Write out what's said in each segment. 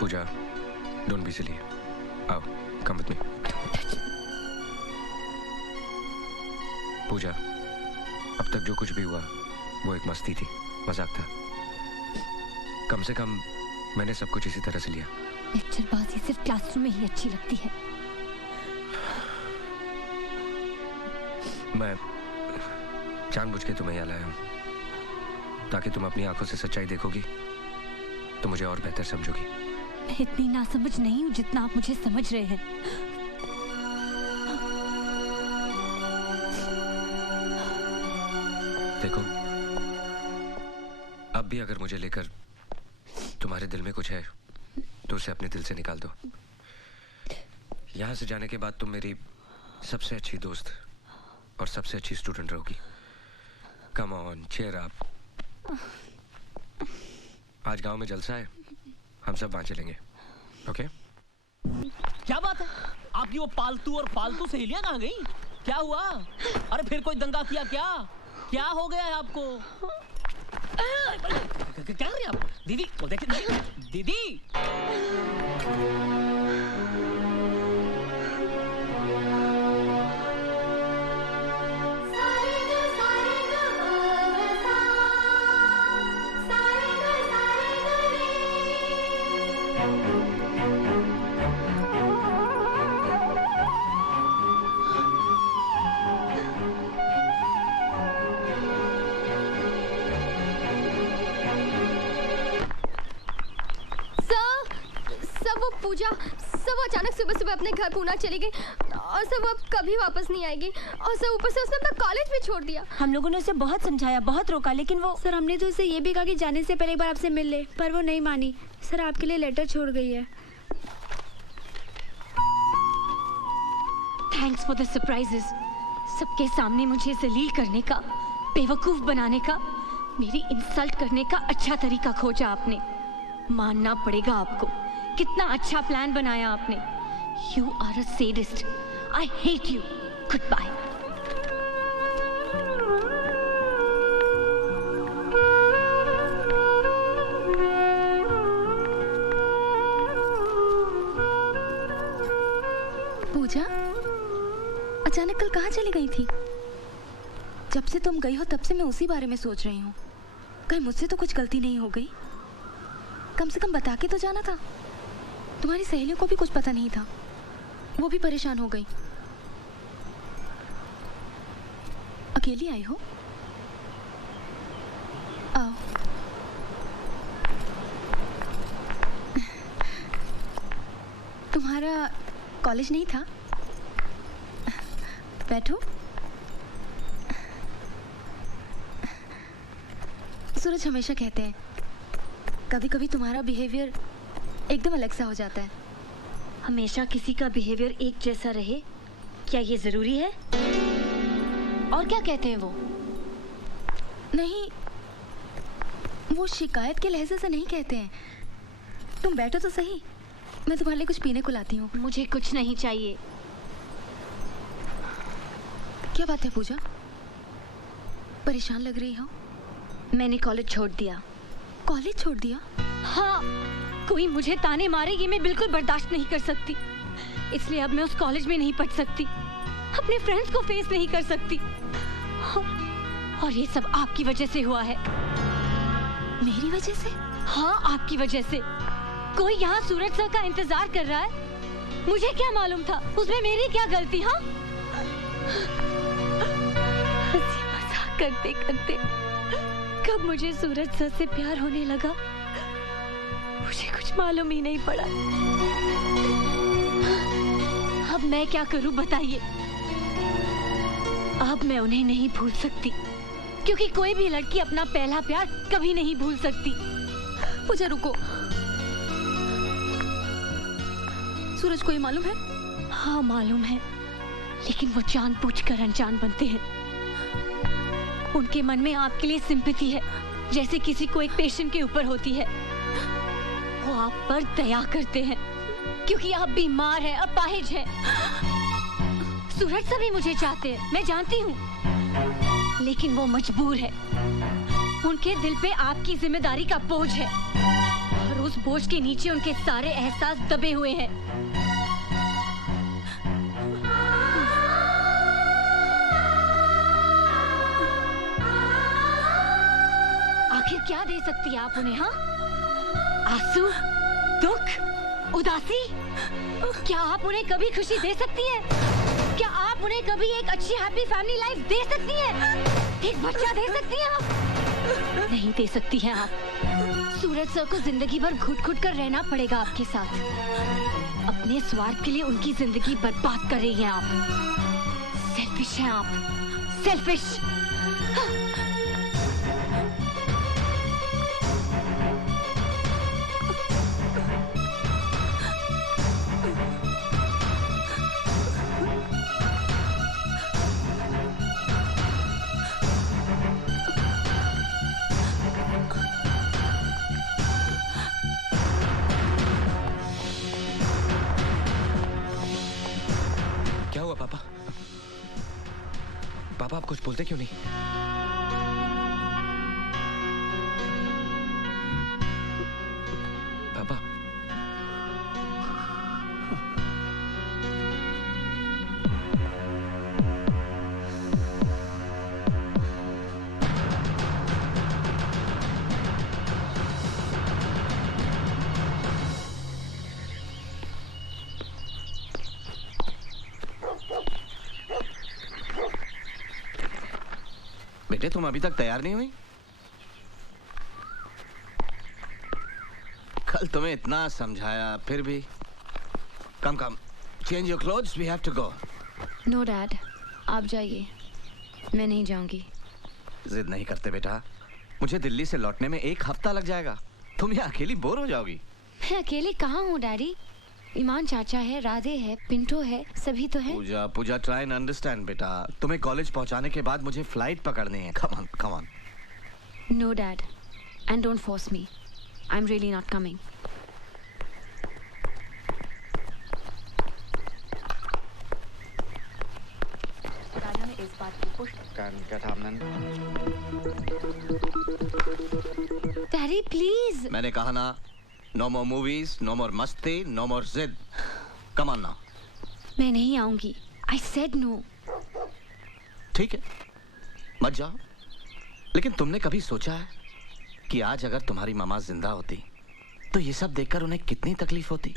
Puja, don't be silly. आओ, come with me. पूजा, अब तक जो कुछ भी हुआ वो एक मस्ती थी, मजाक था। कम से कम मैंने सब कुछ इसी तरह से लिया। लेक्चरबाजी सिर्फ क्लासरूम में ही अच्छी लगती है। मैं जानबूझ के तुम्हें यहाँ लाया हूँ ताकि तुम अपनी आंखों से सच्चाई देखोगी तो मुझे और बेहतर समझोगी। मैं इतनी नासमझ नहीं हूँ जितना आप मुझे समझ रहे हैं। देखो, अब भी अगर मुझे लेकर तुम्हारे दिल में कुछ है तो उसे अपने दिल से निकाल दो। यहाँ से जाने के बाद तुम मेरी सबसे अच्छी दोस्त और सबसे अच्छी स्टूडेंट रहोगी। Come on, cheer up. आज गांव में जलसा है, हम सब वहां चलेंगे। ओके? क्या बात है? आपकी वो पालतू और फालतू सहेलियां कहाँ गई? क्या हुआ? अरे फिर कोई दंगा किया क्या? क्या हो गया है आपको? क्या कर रही हैं आप? दीदी, वो देखिए, दीदी। पूजा सब अचानक सुबह सुबह अपने घर पूना चली गई और सब अब कभी वापस नहीं आएगी। और सब ऊपर से उसने अपना कॉलेज भी छोड़ दिया। हम लोगों ने उसे बहुत समझाया, बहुत रोका, लेकिन वो सर हमने तो उसे ये भी कहा कि जाने से पहले एक बार आपसे मिल ले, पर वो नहीं मानी। सर आपके लिए लेटर छोड़ गई है। Thanks for the surprises. सबके सामने मुझे जलील करने का, बेवकूफ बनाने का, मेरी इंसल्ट करने का अच्छा तरीका खोजा आपने। मानना पड़ेगा आपको, कितना अच्छा प्लान बनाया आपने। You are a sadist. I hate you. Goodbye. पूजा, अचानक कल कहाँ चली गई थी? जब से तुम गई हो तब से मैं उसी बारे में सोच रही हूँ। कहीं मुझसे तो कुछ गलती नहीं हो गई? कम से कम बता के तो जाना था। तुम्हारी सहेलियों को भी कुछ पता नहीं था, वो भी परेशान हो गई। अकेली आई हो? आओ। तुम्हारा कॉलेज नहीं था? बैठो। सूरज हमेशा कहते हैं कभी कभी तुम्हारा बिहेवियर एकदम अलग सा हो जाता है। हमेशा किसी का बिहेवियर एक जैसा रहे, क्या ये जरूरी है? और क्या कहते हैं वो? नहीं, वो शिकायत के लहजे से नहीं कहते हैं। तुम बैठो तो सही, मैं तुम्हारे लिए कुछ पीने को लाती हूँ। मुझे कुछ नहीं चाहिए। क्या बात है पूजा, परेशान लग रही हो? मैंने कॉलेज छोड़ दिया। कॉलेज छोड़ दिया? हाँ, कोई मुझे ताने मारे ये मैं बिल्कुल बर्दाश्त नहीं कर सकती। इसलिए अब मैं उस कॉलेज में नहीं पढ़ सकती, अपने फ्रेंड्स को फेस नहीं कर सकती। और ये सब आपकी वजह से हुआ है। मेरी वजह से? हाँ, आपकी वजह से। कोई यहाँ सूरज सर का इंतजार कर रहा है। मुझे क्या मालूम था, उसमें मेरी क्या गलती? हाँ, हंसी मजाक करते करते कब मुझे सूरज सर से प्यार होने लगा मुझे कुछ मालूम ही नहीं पड़ा। अब मैं क्या करूं बताइए? अब मैं उन्हें नहीं भूल सकती, क्योंकि कोई भी लड़की अपना पहला प्यार कभी नहीं भूल सकती। पूजा रुको, सूरज को ये मालूम है? हाँ मालूम है, लेकिन वो जानबूझकर अनजान बनते हैं। उनके मन में आपके लिए सिंपैथी है, जैसे किसी को एक पेशेंट के ऊपर होती है। वो आप पर दया करते हैं क्योंकि आप बीमार हैं, अपाहिज हैं। सूरज सभी मुझे चाहते हैं, मैं जानती हूँ, लेकिन वो मजबूर है। उनके दिल पे आपकी जिम्मेदारी का बोझ है। और उस बोझ के नीचे उनके सारे एहसास दबे हुए हैं। आखिर क्या दे सकती है आप उन्हें? हाँ, आंसू, दुख, उदासी? क्या आप उन्हें कभी खुशी दे सकती हैं? क्या आप उन्हें कभी एक अच्छी हैप्पी फैमिली लाइफ दे सकती हैं? एक बच्चा दे सकती हैं आप? नहीं दे सकती हैं आप। सूरज सर को जिंदगी भर घुट घुट कर रहना पड़ेगा आपके साथ। अपने स्वार्थ के लिए उनकी जिंदगी बर्बाद कर रही हैं आप। सेल्फिश हैं आप, सेल्फिश। क्या हुआ पापा? पापा आप कुछ बोलते क्यों नहीं? पापा बेटे तुम अभी तक तैयार नहीं हुई? कल तुम्हें इतना समझाया फिर भी। Come come, change your clothes, we have to go. No dad, आप जाइए, मैं नहीं जाऊंगी। जिद नहीं करते बेटा, मुझे दिल्ली से लौटने में 1 हफ्ता लग जाएगा। तुम यहाँ अकेली बोर हो जाओगी। मैं अकेले कहाँ हूँ डैडी? ईमान चाचा है, राधे है, पिंटो है, सभी तो है। पूजा पूजा, ट्राई एंड अंडरस्टैंड बेटा। तुम्हें कॉलेज पहुँचाने के बाद मुझे फ्लाइट पकड़नी है। Come on come on. No dad, and don't force me, I am really not coming. Daddy please. मैंने कहा ना, no more movies, no more मस्ती, नो मोर जिद। कम ऑन ना। मैं नहीं आऊंगी, आई सेड नो। ठीक है, मत जाओ। लेकिन तुमने कभी सोचा है कि आज अगर तुम्हारी मामा जिंदा होती तो ये सब देखकर उन्हें कितनी तकलीफ होती?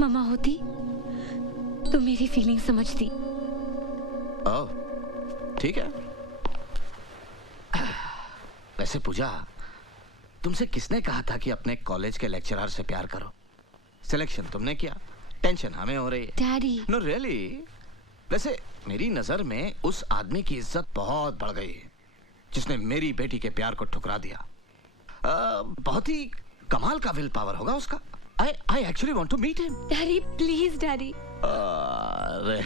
मम्मा होती तो मेरी फीलिंग समझती। ओह, ठीक है। वैसे पूजा, तुमसे किसने कहा था कि अपने कॉलेज के लेक्चरर से प्यार करो? सिलेक्शन तुमने किया, टेंशन हमें हो रही है। डैडी। No really. वैसे मेरी नजर में उस आदमी की इज्जत बहुत बढ़ गई है जिसने मेरी बेटी के प्यार को ठुकरा दिया। बहुत ही कमाल का विल पावर होगा उसका। I actually want to meet him. Daddy please daddy. अरे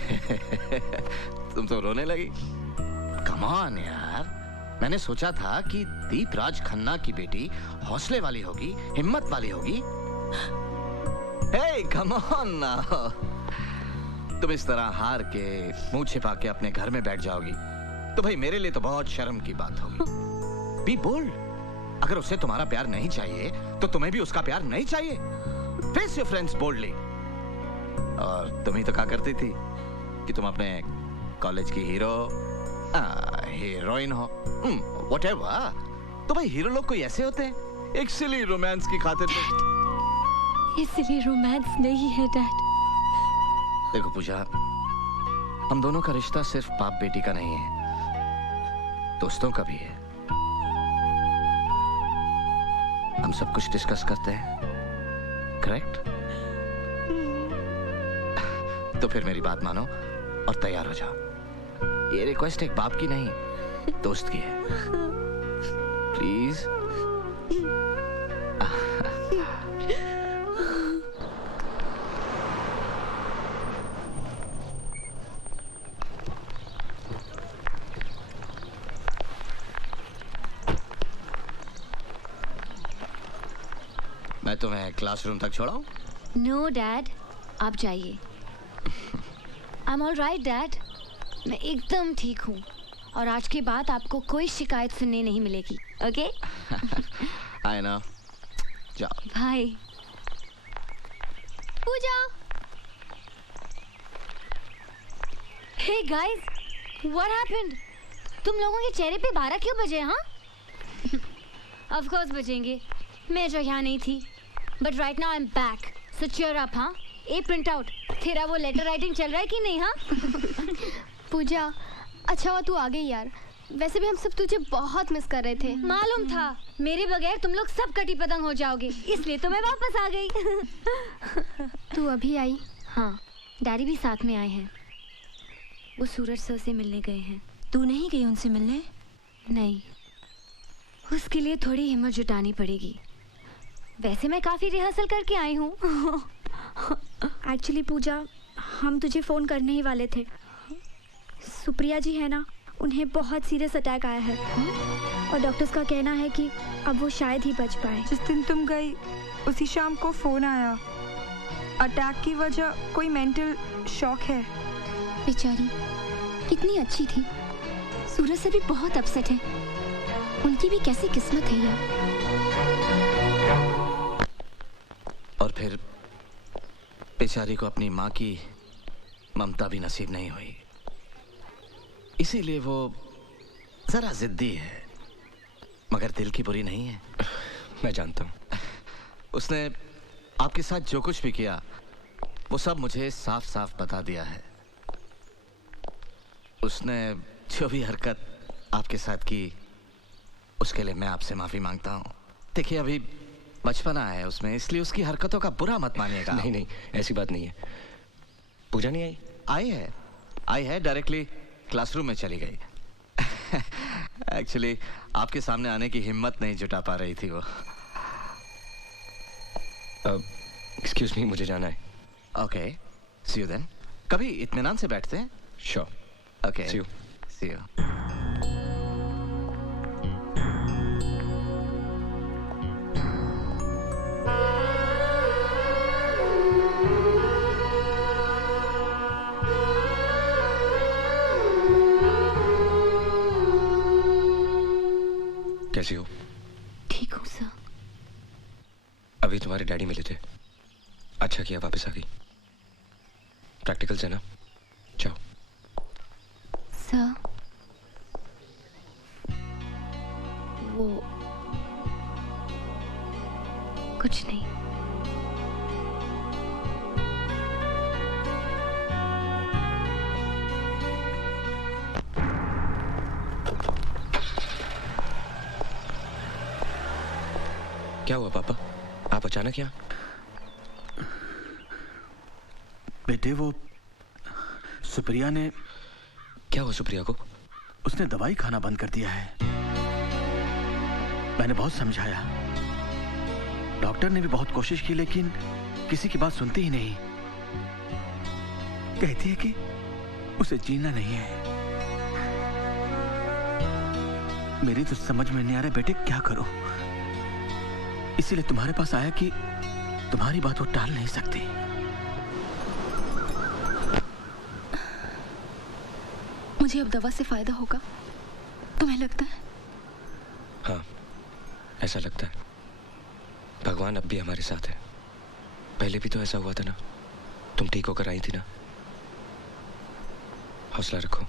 तुम तो रोने लगी। Come on यार, मैंने सोचा था कि दीपराज खन्ना की बेटी हौसले वाली होगी, हिम्मत वाली होगी। Hey, come on now. तुम इस तरह हार के मुंह छिपा के अपने घर में बैठ जाओगी तो भाई मेरे लिए तो बहुत शर्म की बात होगी। Be bold. अगर उसे तुम्हारा प्यार नहीं चाहिए तो तुम्हें भी उसका प्यार नहीं चाहिए। Face your friends boldly. और तुम ही तो कहा करती थी कि तुम अपने कॉलेज की हीरोइन हो। Whatever. तो भाई हीरो लोग कोई ऐसे होते हैं, एक सिली रोमांस की खातिर। इसलिए रोमांस नहीं है डैड। देखो पूजा, हम दोनों का रिश्ता सिर्फ बाप बेटी का नहीं है, दोस्तों का भी है। हम सब कुछ डिस्कस करते हैं, करेक्ट? तो फिर मेरी बात मानो और तैयार हो जाओ। ये रिक्वेस्ट एक बाप की नहीं, दोस्त की है। प्लीज। मैं तुम्हें क्लासरूम तक छोड़ाऊं? नो डैड, आप जाइए। I am all right dad, मैं एकदम ठीक हूँ और आज के बाद आपको कोई शिकायत सुनने नहीं मिलेगी। ओके? I know. जाओ। भाई पूजा, हे गाइस, व्हाट हैपेंड? तुम लोगों के चेहरे पे 12 क्यों बजे? हाँ ऑफ कोर्स बजेंगे, मैं जो यहाँ नहीं थी, but right now I am back, so cheer up. हाँ ए प्रिंट आउट, तेरा वो लेटर राइटिंग चल रहा है कि नहीं? हाँ पूजा अच्छा हुआ तू आ गई यार, वैसे भी हम सब तुझे बहुत मिस कर रहे थे। मालूम था मेरे बगैर तुम लोग सब कटी पतंग हो जाओगे, इसलिए तो मैं वापस आ गई। तू अभी आई? हाँ, डैडी भी साथ में आए हैं, वो सूरज सर से मिलने गए हैं। तू नहीं गई उनसे मिलने? नहीं, उसके लिए थोड़ी हिम्मत जुटानी पड़ेगी। वैसे मैं काफी रिहर्सल करके आई हूँ। एक्चुअली पूजा, हम तुझे फ़ोन करने ही वाले थे। सुप्रिया जी है ना, उन्हें बहुत सीरियस अटैक आया है और डॉक्टर्स का कहना है कि अब वो शायद ही बच पाए। जिस दिन तुम गई उसी शाम को फ़ोन आया, अटैक की वजह कोई मेंटल शॉक है। बेचारी कितनी अच्छी थी। सूरज से भी बहुत अपसेट है, उनकी भी कैसी किस्मत है यार। और फिर बेचारी को अपनी माँ की ममता भी नसीब नहीं हुई, इसीलिए वो जरा जिद्दी है, मगर दिल की बुरी नहीं है। मैं जानता हूँ। उसने आपके साथ जो कुछ भी किया वो सब मुझे साफ साफ बता दिया है। उसने जो भी हरकत आपके साथ की उसके लिए मैं आपसे माफी मांगता हूँ। देखिए अभी बचपना है उसमें, इसलिए उसकी हरकतों का बुरा मत मानिएगा। नहीं नहीं, ऐसी बात नहीं है। पूजा नहीं आई? आई है डायरेक्टली क्लासरूम में चली गई। एक्चुअली आपके सामने आने की हिम्मत नहीं जुटा पा रही थी वो। एक्सक्यूज मी, मुझे जाना है। Okay, see you then. कभी इत्मीनान से बैठते हैं। Sure. Okay, See you. See you. कैसी हो? ठीक हूँ सर। अभी तुम्हारे डैडी मिले थे, अच्छा किया वापस आ गई। प्रैक्टिकल्स है ना, जाओ। सर वो कुछ नहीं। क्या हुआ पापा, आप अचानक यहाँ? बेटे वो सुप्रिया ने, क्या हुआ सुप्रिया को? उसने दवाई खाना बंद कर दिया है। मैंने बहुत समझाया, डॉक्टर ने भी बहुत कोशिश की, लेकिन किसी की बात सुनती ही नहीं। कहती है कि उसे जीना नहीं है। मेरी तो समझ में नहीं आ रहा बेटे, क्या करूं? इसीलिए तुम्हारे पास आया कि तुम्हारी बात वो टाल नहीं सकती। मुझे अब दवा से फायदा होगा, तुम्हें लगता है? हाँ, ऐसा लगता है। भगवान अब भी हमारे साथ है। पहले भी तो ऐसा हुआ था ना, तुम ठीक होकर आई थी ना। हौसला रखो,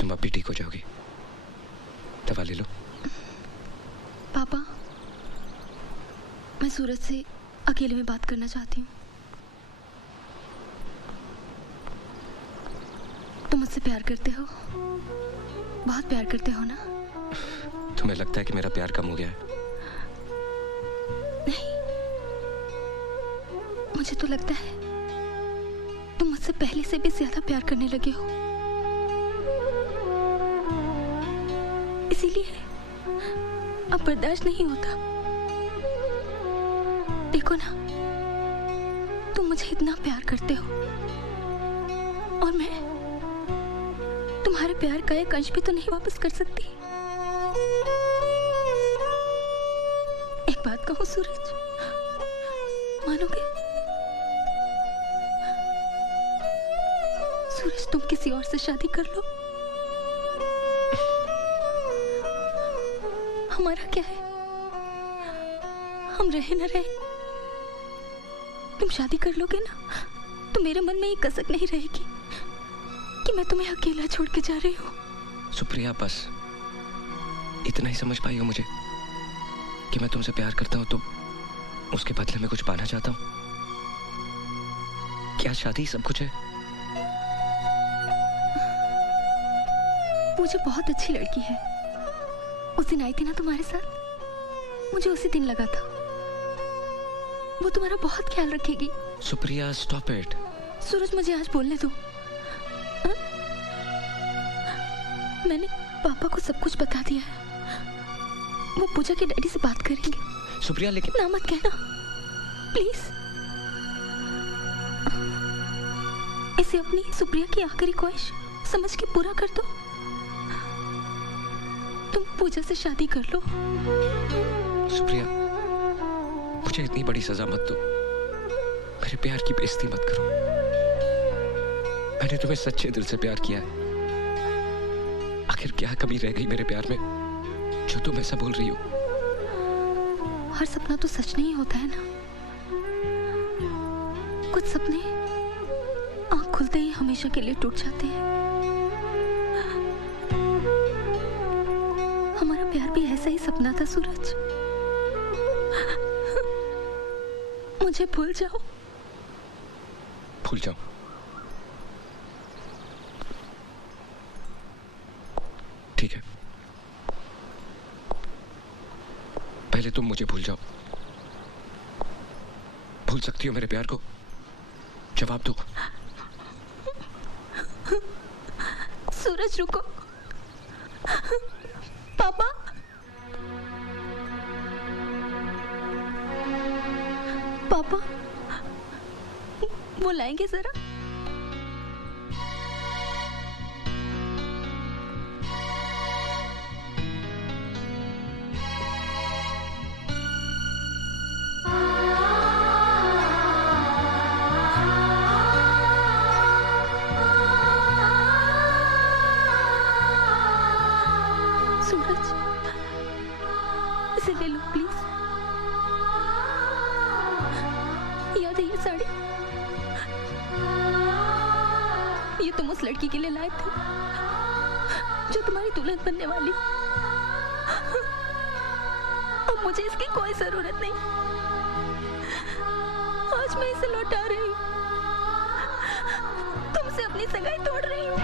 तुम अब भी ठीक हो जाओगी। दवा ले लो। पापा, मैं सूरज से अकेले में बात करना चाहती हूँ। तुम मुझसे प्यार करते हो? बहुत प्यार करते हो ना? तुम्हें लगता है कि मेरा प्यार कम हो गया है? नहीं, मुझे तो लगता है तुम मुझसे पहले से भी ज्यादा प्यार करने लगे हो। इसीलिए अब बर्दाश्त नहीं होता। देखो ना, तुम मुझे इतना प्यार करते हो और मैं तुम्हारे प्यार का एक अंश भी तो नहीं वापस कर सकती। एक बात कहूं सूरज, मानोगे? सूरज, तुम किसी और से शादी कर लो, हमारा क्या है? हम रहे न रहे, तुम शादी कर लोगे ना, तो मेरे मन में ये कसक नहीं रहेगी कि मैं तुम्हें अकेला छोड़ के जा रही हूँ। सुप्रिया, बस इतना ही समझ पाई हो मुझे कि मैं तुमसे प्यार करता हूँ तो उसके बदले में कुछ पाना चाहता हूँ। क्या शादी सब कुछ है? मुझे बहुत अच्छी लड़की है। उस दिन आई थी ना तुम्हारे साथ, मुझे उसी दिन लगा था वो तुम्हारा बहुत ख्याल रखेगी। Supriya, stop it. सूरज, मुझे आज बोलने दो। हा? मैंने पापा को सब कुछ बता दिया है। वो पूजा के डैडी से बात करेंगे। सुप्रिया, लेकिन ना मत कहना प्लीज। इसे अपनी सुप्रिया की आखिरी ख्वाहिश समझ के पूरा कर दो। तुम पूजा से शादी कर लो। सुप्रिया, मुझे इतनी बड़ी सजा मत दो। मेरे प्यार की बेइज्जती मत करो। मैंने तुम्हें सच्चे दिल से प्यार किया है। आखिर क्या कमी रह गई मेरे प्यार में जो तुम ऐसा बोल रही हो? हर सपना तो सच नहीं होता है ना। कुछ सपने आंख खुलते ही हमेशा के लिए टूट जाते हैं। हमारा प्यार भी ऐसा ही सपना था सूरज। मुझे भूल जाओ। भूल जाओ? ठीक है, पहले तुम मुझे भूल जाओ। भूल सकती हो मेरे प्यार को? जवाब दो। सूरज, रुको। पापा, पापा, वो लाएंगे जरा। सूरज, इसे ले लो प्लीज। याद है ये साड़ी? ये तुम उस लड़की के लिए लाए थे जो तुम्हारी दुल्हन बनने वाली। अब मुझे इसकी कोई जरूरत नहीं। आज मैं इसे लौटा रही हूँ। तुमसे अपनी सगाई तोड़ रही हूँ।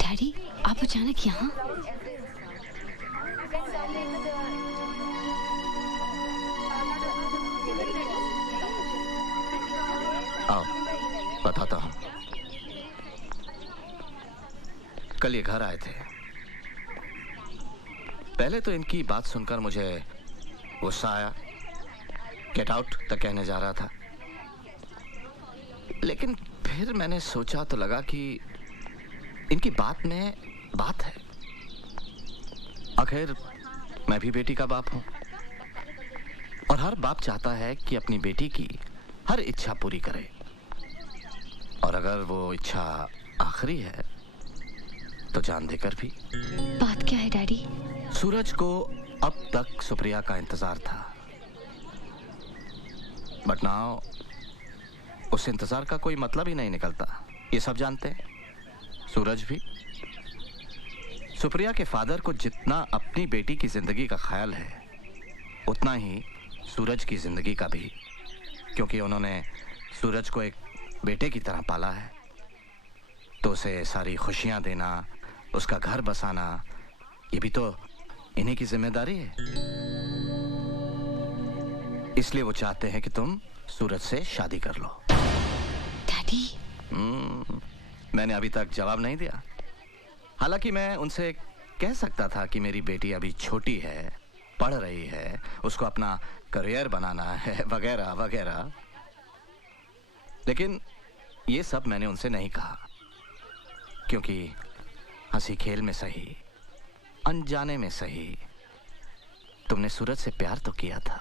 डैडी, आप अचानक यहाँ? आओ, बताता हूँ। कल ये घर आए थे। पहले तो इनकी बात सुनकर मुझे गुस्सा आया। गेट आउट तक कहने जा रहा था, लेकिन फिर मैंने सोचा तो लगा कि इनकी बात में बात है। आखिर मैं भी बेटी का बाप हूं और हर बाप चाहता है कि अपनी बेटी की हर इच्छा पूरी करे, और अगर वो इच्छा आखिरी है तो जान देकर भी। बात क्या है डैडी? सूरज को अब तक सुप्रिया का इंतजार था, बट नाउ उस इंतजार का कोई मतलब ही नहीं निकलता। ये सब जानते हैं, सूरज भी। सुप्रिया के फादर को जितना अपनी बेटी की जिंदगी का ख्याल है, उतना ही सूरज की जिंदगी का भी, क्योंकि उन्होंने सूरज को एक बेटे की तरह पाला है। तो उसे सारी खुशियां देना, उसका घर बसाना, ये भी तो इन्हीं की जिम्मेदारी है। इसलिए वो चाहते हैं कि तुम सूरज से शादी कर लो। डैडी, मैंने अभी तक जवाब नहीं दिया। हालांकि मैं उनसे कह सकता था कि मेरी बेटी अभी छोटी है, पढ़ रही है, उसको अपना करियर बनाना है, वगैरह वगैरह। लेकिन ये सब मैंने उनसे नहीं कहा, क्योंकि हंसी खेल में सही, अनजाने में सही, तुमने सूरज से प्यार तो किया था।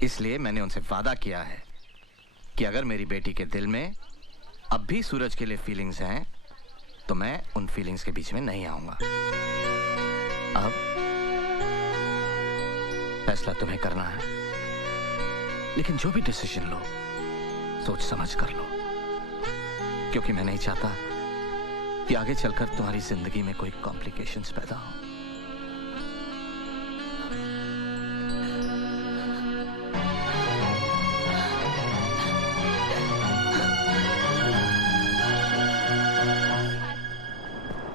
इसलिए मैंने उनसे वादा किया है कि अगर मेरी बेटी के दिल में अब भी सूरज के लिए फीलिंग्स हैं तो मैं उन फीलिंग्स के बीच में नहीं आऊंगा। अब फैसला तुम्हें करना है, लेकिन जो भी डिसीजन लो सोच समझ कर लो, क्योंकि मैं नहीं चाहता कि आगे चलकर तुम्हारी जिंदगी में कोई कॉम्प्लिकेशंस पैदा हो।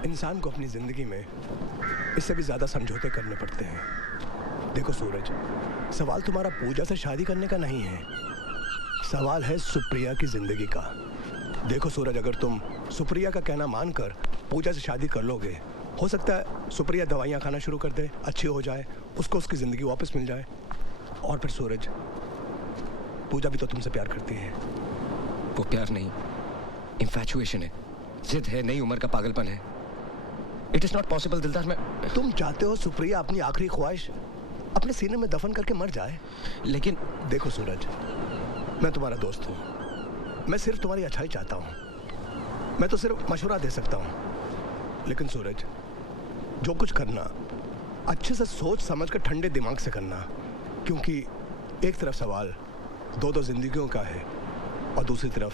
इंसान को अपनी जिंदगी में इससे भी ज्यादा समझौते करने पड़ते हैं। देखो सूरज, सवाल तुम्हारा पूजा से शादी करने का नहीं है, सवाल है सुप्रिया की जिंदगी का। देखो सूरज, अगर तुम सुप्रिया का कहना मानकर पूजा से शादी कर लोगे, हो सकता है सुप्रिया दवाइयाँ खाना शुरू कर दे, अच्छी हो जाए, उसको उसकी जिंदगी वापस मिल जाए। और फिर सूरज, पूजा भी तो तुमसे प्यार करती है। वो प्यार नहीं, इन्फैचुएशन है, जिद है, नई उम्र का पागलपन है। इट इज नॉट पॉसिबल दिलदार। मैं तुम चाहते हो सुप्रिया अपनी आखिरी ख्वाहिश अपने सीने में दफन करके मर जाए, लेकिन देखो सूरज, मैं तुम्हारा दोस्त हूँ, मैं सिर्फ तुम्हारी अच्छाई चाहता हूँ, मैं तो सिर्फ मशवरा दे सकता हूँ। लेकिन सूरज, जो कुछ करना अच्छे से सोच समझ कर ठंडे दिमाग से करना, क्योंकि एक तरफ सवाल दो जिंदगियों का है और दूसरी तरफ